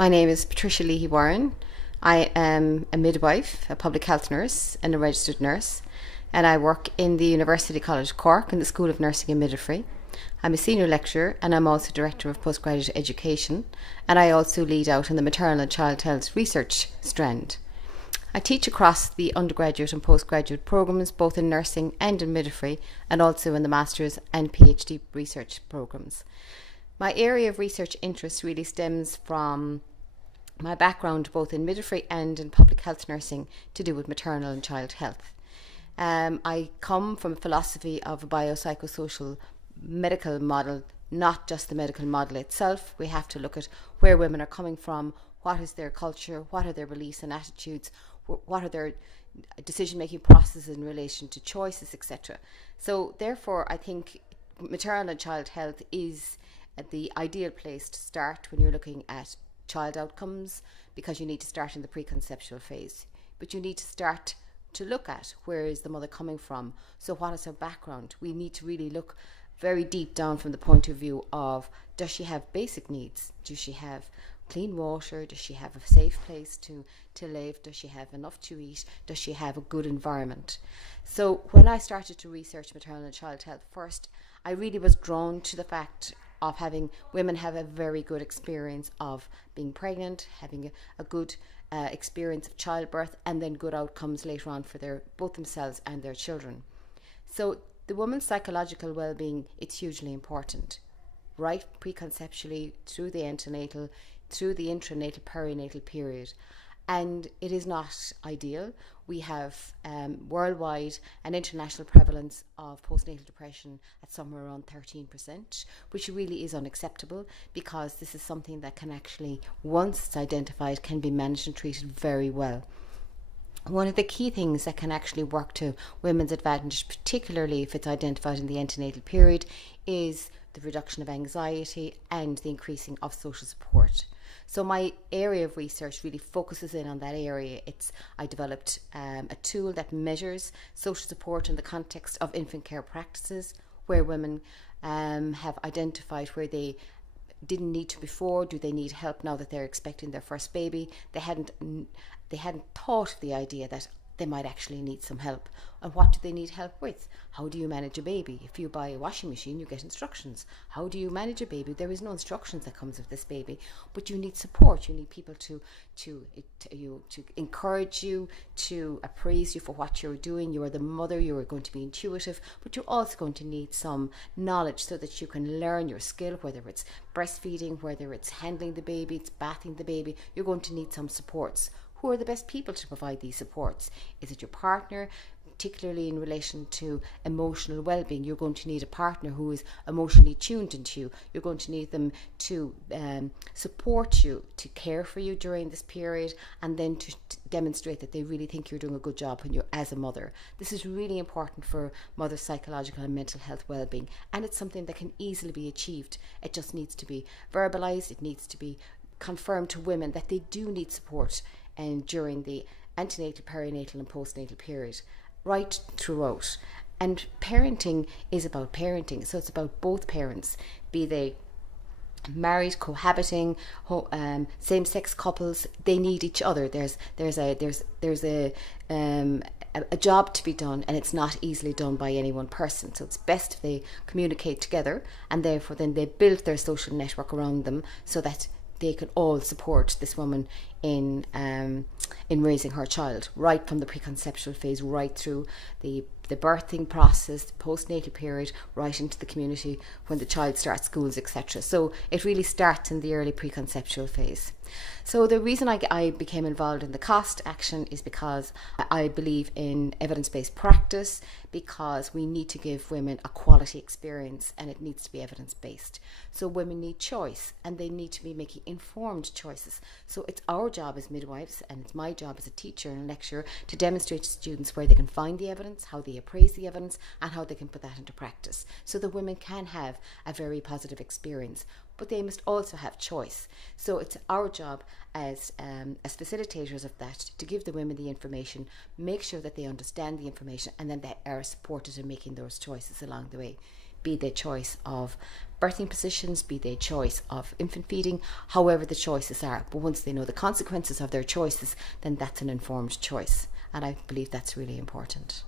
My name is Patricia L Warren. I am a midwife, a public health nurse, and a registered nurse, and I work in the University College Cork in the School of Nursing and Midwifery. I'm a senior lecturer and I'm also Director of Postgraduate Education, and I also lead out in the maternal and child health research strand. I teach across the undergraduate and postgraduate programmes, both in nursing and in midwifery, and also in the master's and PhD research programmes. My area of research interest really stems from my background both in midwifery and in public health nursing to do with maternal and child health. I come from a philosophy of a biopsychosocial medical model, not just the medical model itself. We have to look at where women are coming from, what is their culture, what are their beliefs and attitudes, what are their decision-making processes in relation to choices, etc. So therefore, I think maternal and child health is the ideal place to start when you're looking at child outcomes, because you need to start in the preconceptual phase. But you need to start to look at where is the mother coming from. So what is her background? We need to really look very deep down from the point of view of, does she have basic needs? Does she have clean water? Does she have a safe place to live? Does she have enough to eat? Does she have a good environment? So when I started to research maternal and child health first, I really was drawn to the fact of having women have a very good experience of being pregnant, having a good experience of childbirth, and then good outcomes later on for both themselves and their children. So the woman's psychological well-being, it's hugely important, right preconceptually, through the antenatal, through the intranatal, perinatal period. And it is not ideal. We have worldwide an international prevalence of postnatal depression at somewhere around 13%, which really is unacceptable, because this is something that can actually, once it's identified, can be managed and treated very well. One of the key things that can actually work to women's advantage, particularly if it's identified in the antenatal period, is the reduction of anxiety and the increasing of social support. So my area of research really focuses in on that area. I developed a tool that measures social support in the context of infant care practices, where women have identified where they didn't need to before. Do they need help now that they're expecting their first baby? They hadn't thought of the idea that they might actually need some help. And what do they need help with? How do you manage a baby? If you buy a washing machine, you get instructions. How do you manage a baby? There is no instructions that comes with this baby, but you need support. You need people to encourage you, to appraise you for what you're doing. You are the mother, you are going to be intuitive, but you're also going to need some knowledge so that you can learn your skill, whether it's breastfeeding, whether it's handling the baby, it's bathing the baby. You're going to need some supports. Who are the best people to provide these supports? Is it your partner? Particularly in relation to emotional well-being, you're going to need a partner who is emotionally tuned into you. You're going to need them to support you, to care for you during this period, and then to demonstrate that they really think you're doing a good job when you're as a mother. This is really important for mother's psychological and mental health well-being, and it's something that can easily be achieved. It just needs to be verbalized. It needs to be confirmed to women that they do need support and during the antenatal, perinatal and postnatal period, right throughout. And parenting is about parenting, so it's about both parents, be they married, cohabiting, same-sex couples. They need each other. There's a job to be done, and it's not easily done by any one person. So it's best if they communicate together, and therefore then they build their social network around them so that they can all support this woman in raising her child, right from the preconceptual phase, right through the birthing process, the postnatal period, right into the community when the child starts schools, etc. So it really starts in the early preconceptual phase. So the reason I became involved in the caste action is because I believe in evidence-based practice, because we need to give women a quality experience and it needs to be evidence-based. So women need choice and they need to be making informed choices. So it's our job as midwives, and it's my job as a teacher and a lecturer, to demonstrate to students where they can find the evidence, how they appraise the evidence, and how they can put that into practice, so that women can have a very positive experience. But they must also have choice. So it's our job as facilitators of that to give the women the information, make sure that they understand the information, and then they are supported in making those choices along the way. be they choice of birthing positions, be they choice of infant feeding, however the choices are. But once they know the consequences of their choices, then that's an informed choice. And I believe that's really important.